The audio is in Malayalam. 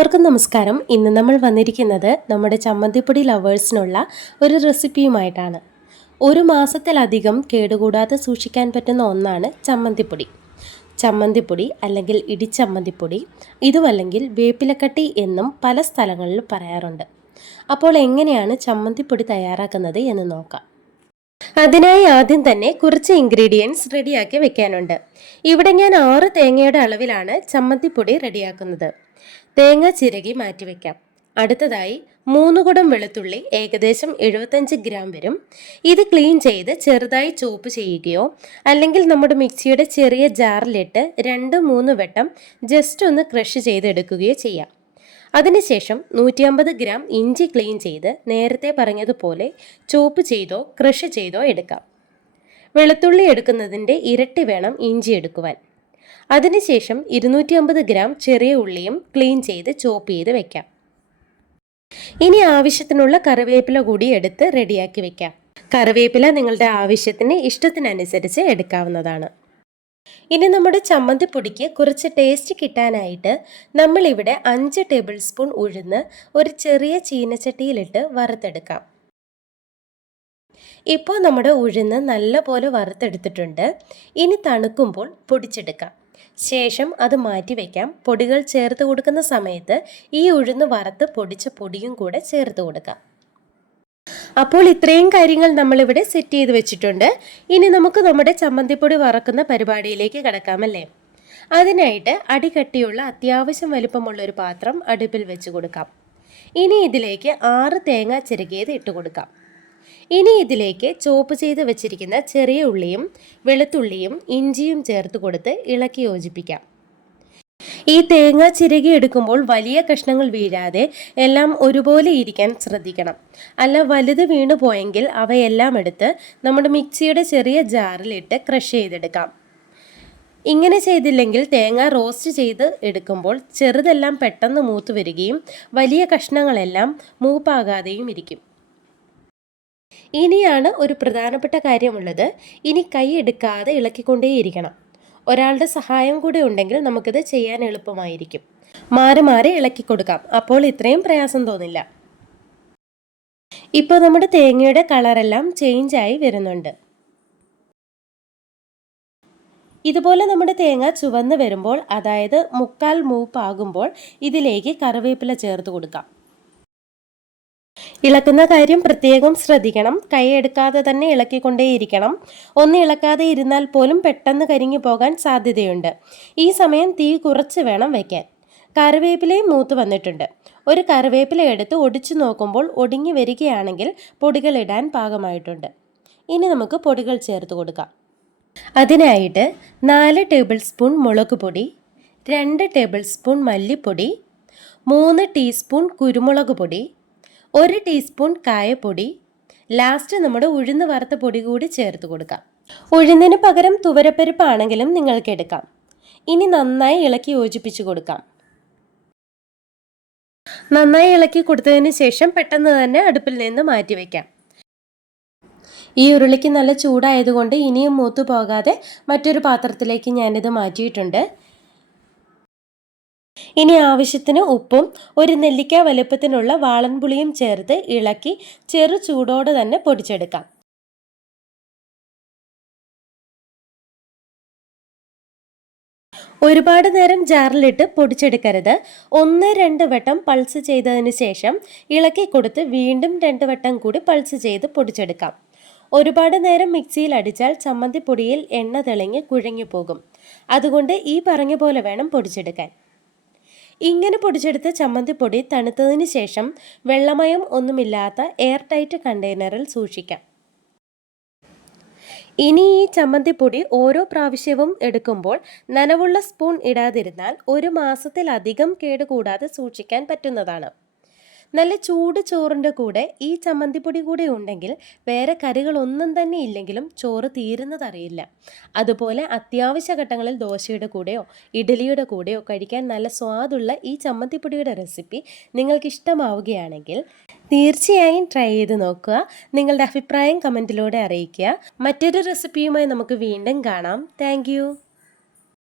എല്ലാവർക്കും നമസ്കാരം. ഇന്ന് നമ്മൾ വന്നിരിക്കുന്നത് നമ്മുടെ ചമ്മന്തിപ്പൊടി ലവേഴ്സിനുള്ള ഒരു റെസിപ്പിയുമായിട്ടാണ്. ഒരു മാസത്തിലധികം കേടുകൂടാതെ സൂക്ഷിക്കാൻ പറ്റുന്ന ഒന്നാണ് ചമ്മന്തിപ്പൊടി. ചമ്മന്തിപ്പൊടി അല്ലെങ്കിൽ ഇടിച്ചമ്മന്തിപ്പൊടി, ഇതുമല്ലെങ്കിൽ വേപ്പിലക്കട്ടി എന്നും പല സ്ഥലങ്ങളിലും പറയാറുണ്ട്. അപ്പോൾ എങ്ങനെയാണ് ചമ്മന്തിപ്പൊടി തയ്യാറാക്കുന്നത് എന്ന് നോക്കാം. അതിനായി ആദ്യം തന്നെ കുറച്ച് ഇൻഗ്രീഡിയൻസ് റെഡിയാക്കി വെക്കാനുണ്ട്. ഇവിടെ ഞാൻ 6 തേങ്ങയുടെ അളവിലാണ് ചമ്മന്തിപ്പൊടി റെഡിയാക്കുന്നത്. തേങ്ങ ചിരകി മാറ്റിവെക്കാം. അടുത്തതായി 3 കുടം വെളുത്തുള്ളി, ഏകദേശം 75 ഗ്രാം വരും. ഇത് ക്ലീൻ ചെയ്ത് ചെറുതായി ചോപ്പ് ചെയ്യുകയോ അല്ലെങ്കിൽ നമ്മുടെ മിക്സിയുടെ ചെറിയ ജാറിലിട്ട് 2-3 വട്ടം ജസ്റ്റ് ഒന്ന് ക്രഷ് ചെയ്തെടുക്കുകയോ ചെയ്യാം. അതിനുശേഷം 150 ഗ്രാം ഇഞ്ചി ക്ലീൻ ചെയ്ത് നേരത്തെ പറഞ്ഞതുപോലെ ചോപ്പ് ചെയ്തോ ക്രഷ് ചെയ്തോ എടുക്കാം. വെളുത്തുള്ളി എടുക്കുന്നതിൻ്റെ ഇരട്ടി വേണം ഇഞ്ചി എടുക്കുവാൻ. അതിനുശേഷം 250 ഗ്രാം ചെറിയ ഉള്ളിയും ക്ലീൻ ചെയ്ത് ചോപ്പ് ചെയ്ത് വെക്കാം. ഇനി ആവശ്യത്തിനുള്ള കറിവേപ്പില കൂടി എടുത്ത് റെഡിയാക്കി വെക്കാം. കറിവേപ്പില നിങ്ങളുടെ ആവശ്യത്തിന് ഇഷ്ടത്തിനനുസരിച്ച് എടുക്കാവുന്നതാണ്. ഇനി നമ്മുടെ ചമ്മന്തിപ്പൊടിക്ക് കുറച്ച് ടേസ്റ്റ് കിട്ടാനായിട്ട് നമ്മളിവിടെ 5 ടേബിൾ സ്പൂൺ ഉഴുന്ന് ഒരു ചെറിയ ചീനച്ചട്ടിയിലിട്ട് വറുത്തെടുക്കാം. ഇപ്പോൾ നമ്മുടെ ഉഴുന്ന് നല്ലപോലെ വറുത്തെടുത്തിട്ടുണ്ട്. ഇനി തണുക്കുമ്പോൾ പൊടിച്ചെടുക്കാം. ശേഷം അത് മാറ്റി വയ്ക്കാം. പൊടികൾ ചേർത്ത് കൊടുക്കുന്ന സമയത്ത് ഈ ഉഴുന്ന് വറുത്ത് പൊടിച്ച പൊടിയും കൂടെ ചേർത്ത് കൊടുക്കാം. അപ്പോൾ ഇത്രയും കാര്യങ്ങൾ നമ്മളിവിടെ സെറ്റ് ചെയ്ത് വെച്ചിട്ടുണ്ട്. ഇനി നമുക്ക് നമ്മുടെ ചമ്മന്തിപ്പൊടി വറക്കുന്ന പരിപാടിയിലേക്ക് കിടക്കാമല്ലേ. അതിനായിട്ട് അടികട്ടിയുള്ള അത്യാവശ്യം വലുപ്പമുള്ള ഒരു പാത്രം അടുപ്പിൽ വെച്ച് കൊടുക്കാം. ഇനി ഇതിലേക്ക് 6 തേങ്ങ ചിരകിയത് ഇട്ട് കൊടുക്കാം. ഇനി ഇതിലേക്ക് ചോപ്പ് ചെയ്ത് വെച്ചിരിക്കുന്ന ചെറിയ ഉള്ളിയും വെളുത്തുള്ളിയും ഇഞ്ചിയും ചേർത്ത് കൊടുത്ത് ഇളക്കി യോജിപ്പിക്കാം. ഈ തേങ്ങ ചിരകി എടുക്കുമ്പോൾ വലിയ കഷ്ണങ്ങൾ വീഴാതെ എല്ലാം ഒരുപോലെ ഇരിക്കാൻ ശ്രദ്ധിക്കണം. അല്ല വലുത് വീണു പോയെങ്കിൽ അവയെല്ലാം എടുത്ത് നമ്മുടെ മിക്സിയുടെ ചെറിയ ജാറിലിട്ട് ക്രഷ് ചെയ്തെടുക്കാം. ഇങ്ങനെ ചെയ്തില്ലെങ്കിൽ തേങ്ങ റോസ്റ്റ് ചെയ്ത് എടുക്കുമ്പോൾ ചെറുതെല്ലാം പെട്ടെന്ന് മൂത്ത് വരികയും വലിയ കഷ്ണങ്ങളെല്ലാം മൂപ്പാകാതെയും ഇരിക്കും. ഇനിയാണ് ഒരു പ്രധാനപ്പെട്ട കാര്യമുള്ളത്. ഇനി കൈ എടുക്കാതെ ഇളക്കിക്കൊണ്ടേയിരിക്കണം. ഒരാളുടെ സഹായം കൂടെ ഉണ്ടെങ്കിൽ നമുക്കിത് ചെയ്യാൻ എളുപ്പമായിരിക്കും. മാറി മാറി ഇളക്കി കൊടുക്കാം. അപ്പോൾ ഇത്രയും പ്രയാസം തോന്നില്ല. ഇപ്പോൾ നമ്മുടെ തേങ്ങയുടെ കളറെല്ലാം ചേഞ്ചായി വരുന്നുണ്ട്. ഇതുപോലെ നമ്മുടെ തേങ്ങ ചുവന്ന് വരുമ്പോൾ, അതായത് 1/4 മൂപ്പാകുമ്പോൾ ഇതിലേക്ക് കറിവേപ്പില ചേർത്ത് കൊടുക്കാം. ഇളക്കുന്ന കാര്യം പ്രത്യേകം ശ്രദ്ധിക്കണം. കൈ എടുക്കാതെ തന്നെ ഇളക്കിക്കൊണ്ടേയിരിക്കണം. ഒന്ന് ഇളക്കാതെ ഇരുന്നാൽ പോലും പെട്ടെന്ന് കരിഞ്ഞു പോകാൻ സാധ്യതയുണ്ട്. ഈ സമയം തീ കുറച്ച് വേണം വയ്ക്കാൻ. കറിവേപ്പിലയും മൂത്ത് വന്നിട്ടുണ്ട്. ഒരു കറിവേപ്പില എടുത്ത് ഒടിച്ചു നോക്കുമ്പോൾ ഒടിഞ്ഞു വരികയാണെങ്കിൽ പൊടികൾ ഇടാൻ പാകമായിട്ടുണ്ട്. ഇനി നമുക്ക് പൊടികൾ ചേർത്ത് കൊടുക്കാം. അതിനായിട്ട് 4 ടേബിൾ സ്പൂൺ മുളക് പൊടി, 2 ടേബിൾ സ്പൂൺ മല്ലിപ്പൊടി, 3 ടീസ്പൂൺ കുരുമുളക് പൊടി, 1 ടീസ്പൂൺ കായപ്പൊടി, ലാസ്റ്റ് നമ്മുടെ ഉഴുന്ന് വറുത്ത പൊടി കൂടി ചേർത്ത് കൊടുക്കാം. ഉഴുന്നിന് പകരം തുവരപ്പരിപ്പാണെങ്കിലും നിങ്ങൾക്ക് എടുക്കാം. ഇനി നന്നായി ഇളക്കി യോജിപ്പിച്ച് കൊടുക്കാം. നന്നായി ഇളക്കി കൊടുത്തതിന് ശേഷം പെട്ടെന്ന് തന്നെ അടുപ്പിൽ നിന്ന് മാറ്റി വയ്ക്കാം. ഈ ഉരുളിക്ക് നല്ല ചൂടായതുകൊണ്ട് ഇനിയും മൂത്തു പോകാതെ മറ്റൊരു പാത്രത്തിലേക്ക് ഞാനിത് മാറ്റിയിട്ടുണ്ട്. ഇനി ആവശ്യത്തിന് ഉപ്പും ഒരു നെല്ലിക്ക വലുപ്പത്തിനുള്ള വാളൻപുളിയും ചേർത്ത് ഇളക്കി ചെറു ചൂടോടെ തന്നെ പൊടിച്ചെടുക്കാം. ഒരുപാട് നേരം ജാറിലിട്ട് പൊടിച്ചെടുക്കരുത്. 1-2 വട്ടം പൾസ് ചെയ്തതിന് ശേഷം ഇളക്കി കൊടുത്ത് വീണ്ടും 2 വട്ടം കൂടി പൾസ് ചെയ്ത് പൊടിച്ചെടുക്കാം. ഒരുപാട് നേരം മിക്സിയിൽ അടിച്ചാൽ ചമ്മന്തിപ്പൊടിയിൽ എണ്ണ തെളിഞ്ഞ് കുഴഞ്ഞു പോകും. അതുകൊണ്ട് ഈ പറഞ്ഞ പോലെ വേണം പൊടിച്ചെടുക്കാൻ. ഇങ്ങനെ പൊടിച്ചെടുത്ത ചമ്മന്തിപ്പൊടി തണുത്തതിന് ശേഷം വെള്ളമയം ഒന്നുമില്ലാത്ത എയർ ടൈറ്റ് കണ്ടെയ്നറിൽ സൂക്ഷിക്കാം. ഇനി ഈ ചമ്മന്തിപ്പൊടി ഓരോ പ്രാവശ്യവും എടുക്കുമ്പോൾ നനവുള്ള സ്പൂൺ ഇടാതിരുന്നാൽ 1 മാസത്തിലധികം കേടുകൂടാതെ സൂക്ഷിക്കാൻ പറ്റുന്നതാണ്. നല്ല ചൂട് ചോറിൻ്റെ കൂടെ ഈ ചമ്മന്തിപ്പൊടി കൂടെ ഉണ്ടെങ്കിൽ വേറെ കറികളൊന്നും തന്നെ ഇല്ലെങ്കിലും ചോറ് തീരുന്നതറിയില്ല. അതുപോലെ അത്യാവശ്യ ഘട്ടങ്ങളിൽ ദോശയുടെ കൂടെയോ ഇഡ്ഡലിയുടെ കൂടെയോ കഴിക്കാൻ നല്ല സ്വാദുള്ള ഈ ചമ്മന്തിപ്പൊടിയുടെ റെസിപ്പി നിങ്ങൾക്ക് ഇഷ്ടമാവുകയാണെങ്കിൽ തീർച്ചയായും ട്രൈ ചെയ്ത് നോക്കുക. നിങ്ങളുടെ അഭിപ്രായം കമൻറ്റിലൂടെ അറിയിക്കുക. മറ്റൊരു റെസിപ്പിയുമായി നമുക്ക് വീണ്ടും കാണാം. താങ്ക്